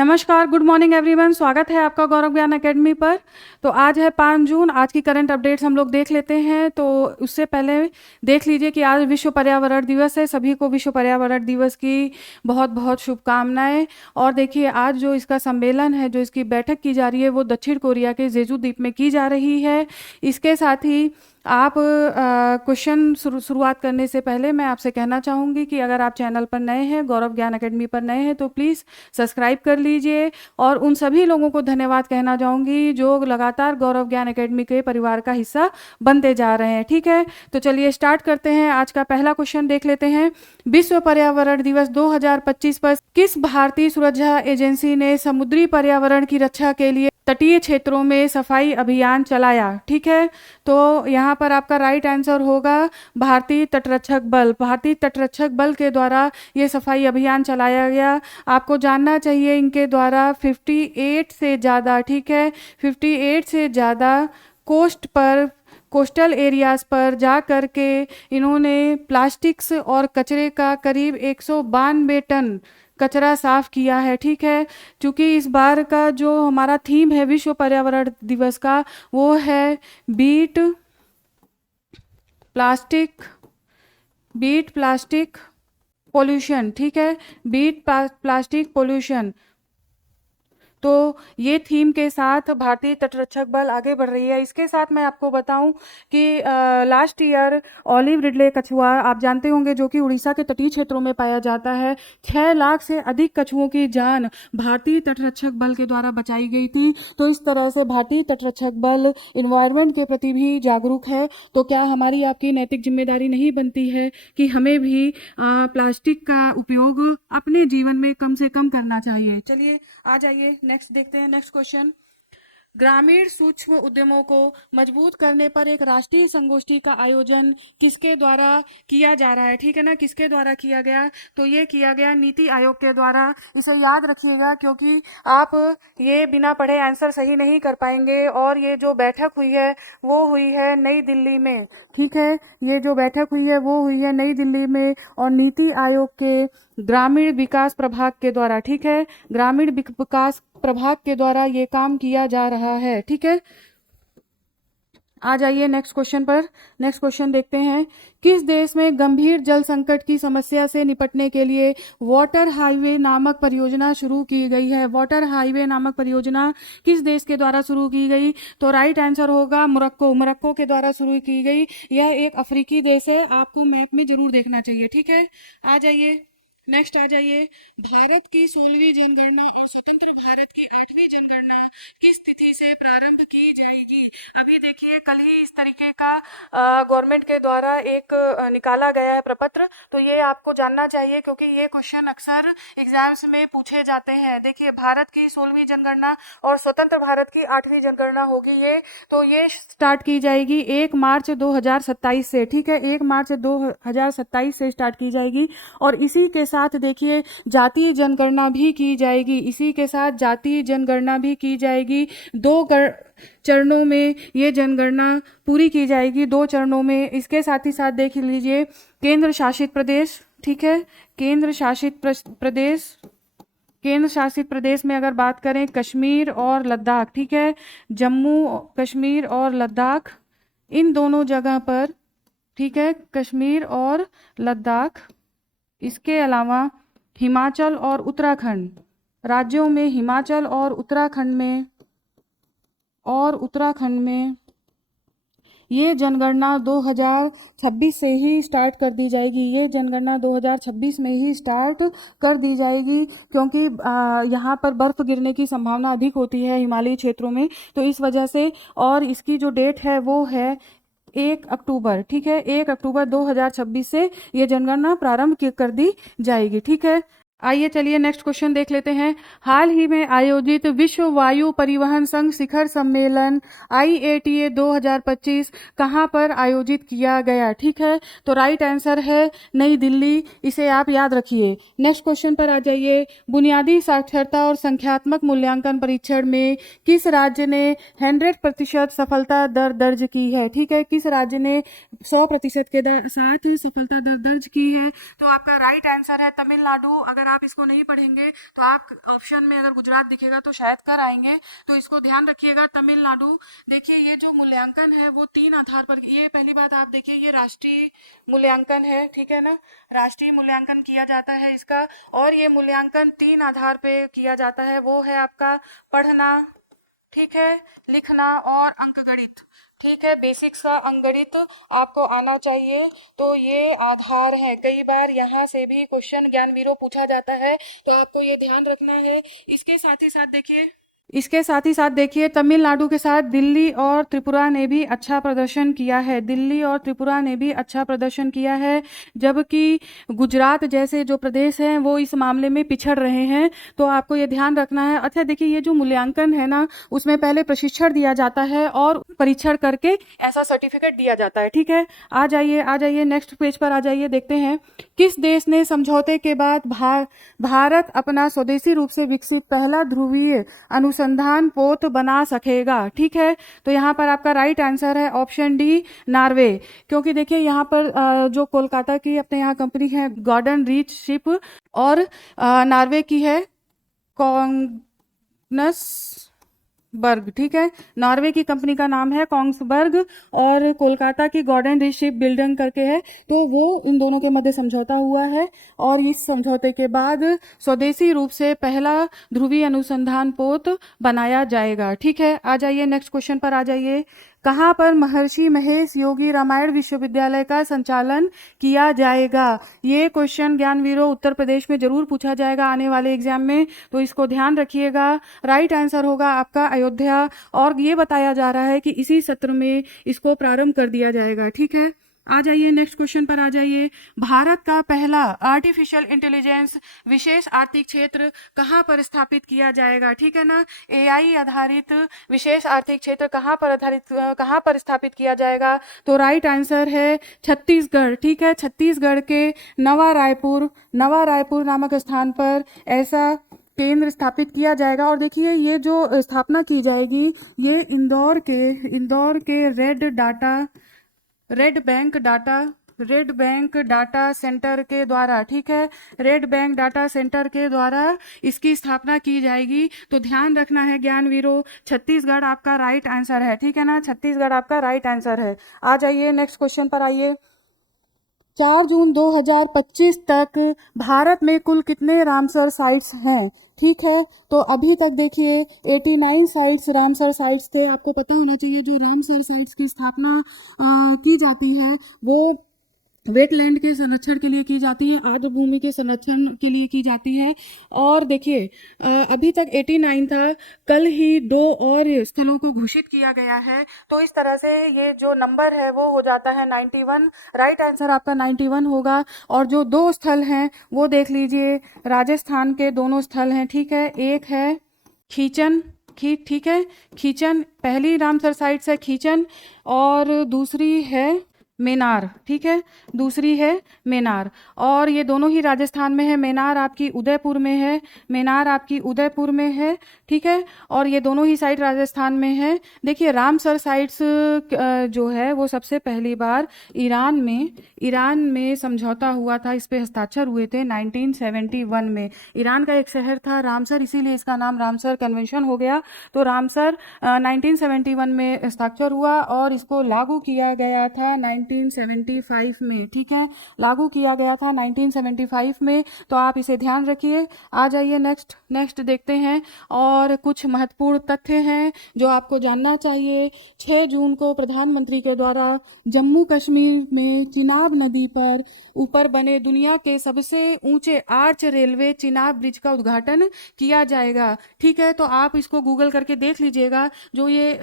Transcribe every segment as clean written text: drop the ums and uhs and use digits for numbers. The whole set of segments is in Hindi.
नमस्कार, गुड मॉर्निंग एवरीवन। स्वागत है आपका गौरव ज्ञान एकेडमी पर। तो आज है 5 जून। आज की करंट अपडेट्स हम लोग देख लेते हैं। तो उससे पहले देख लीजिए कि आज विश्व पर्यावरण दिवस है। सभी को विश्व पर्यावरण दिवस की बहुत बहुत शुभकामनाएं। और देखिए, आज जो इसका सम्मेलन है, जो इसकी बैठक की जा रही है, वो दक्षिण कोरिया के जेजू द्वीप में की जा रही है। इसके साथ ही आप क्वेश्चन शुरुआत करने से पहले मैं आपसे कहना चाहूँगी कि अगर आप चैनल पर नए हैं, गौरव ज्ञान एकेडमी पर नए हैं, तो प्लीज़ सब्सक्राइब कर लीजिए। और उन सभी लोगों को धन्यवाद कहना चाहूँगी जो लगातार गौरव ज्ञान एकेडमी के परिवार का हिस्सा बनते जा रहे हैं। ठीक है, तो चलिए स्टार्ट करते हैं। आज का पहला क्वेश्चन देख लेते हैं। विश्व पर्यावरण दिवस 2025 पर किस भारतीय सुरक्षा एजेंसी ने समुद्री पर्यावरण की रक्षा के लिए तटीय क्षेत्रों में सफाई अभियान चलाया? ठीक है, तो यहाँ पर आपका राइट आंसर होगा भारतीय तटरक्षक बल। भारतीय तटरक्षक बल के द्वारा ये सफाई अभियान चलाया गया। आपको जानना चाहिए इनके द्वारा 58 से ज़्यादा, ठीक है, 58 से ज़्यादा कोस्टल एरियाज़ पर जा कर के इन्होंने प्लास्टिक्स और कचरे का करीब 192 टन कचरा साफ किया है। ठीक है, क्योंकि इस बार का जो हमारा थीम है विश्व पर्यावरण दिवस का, वो है बीट प्लास्टिक पोल्यूशन। ठीक है, बीट प्लास्टिक पोल्यूशन। तो ये थीम के साथ भारतीय तटरक्षक बल आगे बढ़ रही है। इसके साथ मैं आपको बताऊं कि लास्ट ईयर ऑलिव रिडले कछुआ आप जानते होंगे, जो कि उड़ीसा के तटीय क्षेत्रों में पाया जाता है। 6 लाख से अधिक कछुओं की जान भारतीय तटरक्षक बल के द्वारा बचाई गई थी। तो इस तरह से भारतीय तटरक्षक बल इन्वायरमेंट के प्रति भी जागरूक है। तो क्या हमारी आपकी नैतिक जिम्मेदारी नहीं बनती है कि हमें भी प्लास्टिक का उपयोग अपने जीवन में कम से कम करना चाहिए? चलिए आ जाइए, नेक्स्ट देखते हैं। नेक्स्ट क्वेश्चन, ग्रामीण सूक्ष्म उद्यमों को मजबूत करने पर एक राष्ट्रीय संगोष्ठी का आयोजन किसके द्वारा किया जा रहा है? ठीक है ना, किसके द्वारा किया गया? तो ये किया गया नीति आयोग के द्वारा। इसे याद रखिएगा, क्योंकि आप ये बिना पढ़े आंसर सही नहीं कर पाएंगे। और ये जो बैठक हुई है वो हुई है नई दिल्ली में। ठीक है, ये जो बैठक हुई है वो हुई है नई दिल्ली में और नीति आयोग के ग्रामीण विकास प्रभाग के द्वारा। ठीक है, ग्रामीण विकास प्रभाग के द्वारा ये काम किया जा रहा है। ठीक है, आ जाइए नेक्स्ट क्वेश्चन पर। नेक्स्ट क्वेश्चन देखते हैं। किस देश में गंभीर जल संकट की समस्या से निपटने के लिए वाटर हाईवे नामक परियोजना शुरू की गई है? वाटर हाईवे नामक परियोजना किस देश के द्वारा शुरू की गई? तो राइट आंसर होगा मोरक्को। मोरक्को के द्वारा शुरू की गई। यह एक अफ्रीकी देश है, आपको मैप में जरूर देखना चाहिए। ठीक है, आ जाइए नेक्स्ट, आ जाइए। भारत की 16वीं जनगणना और स्वतंत्र भारत की 8वीं जनगणना किस तिथि से प्रारंभ की जाएगी? अभी देखिए, कल ही इस तरीके का गवर्नमेंट के द्वारा एक निकाला गया है प्रपत्र। तो ये आपको जानना चाहिए, क्योंकि ये क्वेश्चन अक्सर एग्जाम्स में पूछे जाते हैं। देखिए, भारत की 16वीं जनगणना और स्वतंत्र भारत की 8वीं जनगणना होगी तो ये स्टार्ट की जाएगी 1 मार्च 2027 से। ठीक है, 1 मार्च 2027 से स्टार्ट की जाएगी। और इसी के साथ देखिए जातीय जनगणना भी की जाएगी। इसी के साथ जातीय जनगणना भी की जाएगी। 2 चरणों में ये जनगणना पूरी की जाएगी, 2 चरणों में। इसके साथ ही साथ देख लीजिए केंद्र शासित प्रदेश। ठीक है, केंद्र शासित प्रदेश में अगर बात करें, कश्मीर और लद्दाख। ठीक है, जम्मू कश्मीर और लद्दाख, इन दोनों जगह पर। ठीक है, कश्मीर और लद्दाख। इसके अलावा हिमाचल और उत्तराखंड राज्यों में, हिमाचल और उत्तराखंड में ये जनगणना 2026 से ही स्टार्ट कर दी जाएगी। ये जनगणना 2026 में ही स्टार्ट कर दी जाएगी, क्योंकि यहाँ पर बर्फ़ गिरने की संभावना अधिक होती है हिमालयी क्षेत्रों में। तो इस वजह से, और इसकी जो डेट है वो है 1 अक्टूबर। ठीक है, 1 अक्टूबर 2026 से ये जनगणना प्रारंभ कर दी जाएगी। ठीक है, आइए चलिए नेक्स्ट क्वेश्चन देख लेते हैं। हाल ही में आयोजित विश्व वायु परिवहन संघ शिखर सम्मेलन IATA 2025 कहाँ पर आयोजित किया गया? ठीक है, तो राइट आंसर है नई दिल्ली। इसे आप याद रखिए। नेक्स्ट क्वेश्चन पर आ जाइए। बुनियादी साक्षरता और संख्यात्मक मूल्यांकन परीक्षण में किस राज्य ने 100% सफलता दर दर्ज की है? ठीक है, किस राज्य ने 100% के साथ सफलता दर दर्ज की है? तो आपका राइट आंसर है तमिलनाडु। अगर आप इसको नहीं पढ़ेंगे तो आप ऑप्शन में अगर गुजरात दिखेगा तो शायद कर आएंगे, तो इसको ध्यान रखिएगा। तमिलनाडु, देखिए ये जो मूल्यांकन है वो 3 आधार पर, ये पहली बात आप देखिए ये राष्ट्रीय मूल्यांकन है, ठीक है ना, राष्ट्रीय मूल्यांकन किया जाता है इसका, और ये मूल्यांकन 3 आधार पे किया जाता है। वो है आपका पढ़ना, ठीक है, लिखना और अंकगणित, ठीक है, बेसिक्स का अंकगणित आपको आना चाहिए। तो ये आधार है। कई बार यहाँ से भी क्वेश्चन ज्ञानवीरो पूछा जाता है, तो आपको ये ध्यान रखना है। इसके साथ ही साथ देखिए तमिलनाडु के साथ दिल्ली और त्रिपुरा ने भी अच्छा प्रदर्शन किया है, दिल्ली और त्रिपुरा ने भी अच्छा प्रदर्शन किया है, जबकि गुजरात जैसे जो प्रदेश हैं वो इस मामले में पिछड़ रहे हैं। तो आपको ये ध्यान रखना है। अच्छा देखिए ये जो मूल्यांकन है ना, उसमें पहले प्रशिक्षण दिया जाता है और परीक्षण करके ऐसा सर्टिफिकेट दिया जाता है, ठीक है। आ जाइए नेक्स्ट पेज पर आ जाइए, देखते हैं किस देश ने समझौते के बाद भारत अपना स्वदेशी रूप से विकसित पहला ध्रुवीय अनुसंधान पोत बना सकेगा, ठीक है। तो यहाँ पर आपका राइट आंसर है ऑप्शन डी, नॉर्वे। क्योंकि देखिए यहाँ पर जो कोलकाता की अपने यहाँ कंपनी है गॉर्डन रीच शिप, और नॉर्वे की है कोंग्सबर्ग, ठीक है, नॉर्वे की कंपनी का नाम है कोंग्सबर्ग और कोलकाता की गॉर्डन रीच शिप बिल्डिंग करके है। तो वो इन दोनों के मध्य समझौता हुआ है और इस समझौते के बाद स्वदेशी रूप से पहला ध्रुवीय अनुसंधान पोत बनाया जाएगा, ठीक है। आ जाइए नेक्स्ट क्वेश्चन पर आ जाइए। कहाँ पर महर्षि महेश योगी रामायण विश्वविद्यालय का संचालन किया जाएगा? ये क्वेश्चन ज्ञानवीरों उत्तर प्रदेश में जरूर पूछा जाएगा आने वाले एग्जाम में, तो इसको ध्यान रखिएगा। राइट आंसर होगा आपका अयोध्या, और ये बताया जा रहा है कि इसी सत्र में इसको प्रारंभ कर दिया जाएगा, ठीक है। आ जाइए नेक्स्ट क्वेश्चन पर आ जाइए। भारत का पहला आर्टिफिशियल इंटेलिजेंस विशेष आर्थिक क्षेत्र कहाँ पर स्थापित किया जाएगा, ठीक है ना। एआई आधारित विशेष आर्थिक क्षेत्र कहाँ पर स्थापित किया जाएगा? तो राइट आंसर है छत्तीसगढ़, ठीक है। छत्तीसगढ़ के नवा रायपुर नामक स्थान पर ऐसा केंद्र स्थापित किया जाएगा। और देखिए ये जो स्थापना की जाएगी ये इंदौर के रेड बैंक डाटा सेंटर के द्वारा, ठीक है, रेड बैंक डाटा सेंटर के द्वारा इसकी स्थापना की जाएगी। तो ध्यान रखना है ज्ञानवीरों, छत्तीसगढ़ आपका राइट आंसर है, ठीक है ना, छत्तीसगढ़ आपका राइट आंसर है। आ जाइए नेक्स्ट क्वेश्चन पर आइए। 4 जून 2025 तक भारत में कुल कितने रामसर साइट्स हैं, ठीक है। तो अभी तक देखिए 89 साइट्स रामसर साइट्स थे। आपको पता होना चाहिए जो रामसर साइट्स की स्थापना की जाती है वो वेटलैंड के संरक्षण के लिए की जाती है, आर्द्र भूमि के संरक्षण के लिए की जाती है। और देखिए अभी तक 89 था, कल ही 2 और स्थलों को घोषित किया गया है। तो इस तरह से ये जो नंबर है वो हो जाता है 91। राइट आंसर आपका 91 होगा। और जो 2 स्थल हैं वो देख लीजिए, राजस्थान के दोनों स्थल हैं, ठीक है। एक है खीचन, ठीक है, खीचन पहली रामसर साइट है खीचन, और दूसरी है मेनार, ठीक है, दूसरी है मेनार। और ये दोनों ही राजस्थान में है। मेनार आपकी उदयपुर में है, ठीक है। और ये दोनों ही साइट राजस्थान में है। देखिए रामसर साइट्स जो है वो सबसे पहली बार ईरान में समझौता हुआ था, इस पे हस्ताक्षर हुए थे 1971 में। ईरान का एक शहर था रामसर, इसीलिए इसका नाम रामसर कन्वेंशन हो गया। तो रामसर 1971 में हस्ताक्षर हुआ और इसको लागू किया गया था 1975 में, ठीक है, लागू किया गया था 1975 में। तो आप इसे ध्यान रखिए। आ जाइए नेक्स्ट देखते हैं, और कुछ महत्वपूर्ण तथ्य हैं जो आपको जानना चाहिए। 6 जून को प्रधानमंत्री के द्वारा जम्मू कश्मीर में चिनाब नदी पर ऊपर बने दुनिया के सबसे ऊंचे आर्च रेलवे चिनाब ब्रिज का उद्घाटन किया जाएगा, ठीक है। तो आप इसको गूगल करके देख लीजिएगा। जो ये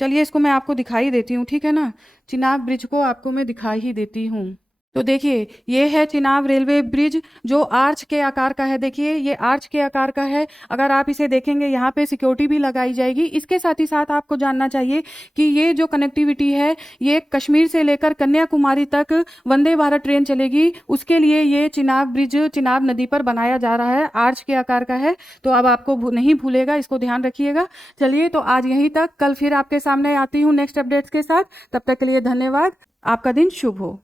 चलिए इसको मैं आपको दिखाई देती हूँ, ठीक है ना, चिनाब ब्रिज को आपको मैं दिखाई ही देती हूँ। तो देखिए ये है चिनाब रेलवे ब्रिज जो आर्च के आकार का है। देखिए ये आर्च के आकार का है। अगर आप इसे देखेंगे यहाँ पे सिक्योरिटी भी लगाई जाएगी। इसके साथ ही साथ आपको जानना चाहिए कि ये जो कनेक्टिविटी है ये कश्मीर से लेकर कन्याकुमारी तक वंदे भारत ट्रेन चलेगी, उसके लिए ये चिनाब ब्रिज चिनाब नदी पर बनाया जा रहा है, आर्च के आकार का है। तो अब आपको नहीं भूलेगा, इसको ध्यान रखिएगा। चलिए तो आज यहीं तक, कल फिर आपके सामने आती हूँ नेक्स्ट अपडेट्स के साथ। तब तक के लिए धन्यवाद। आपका दिन शुभ हो।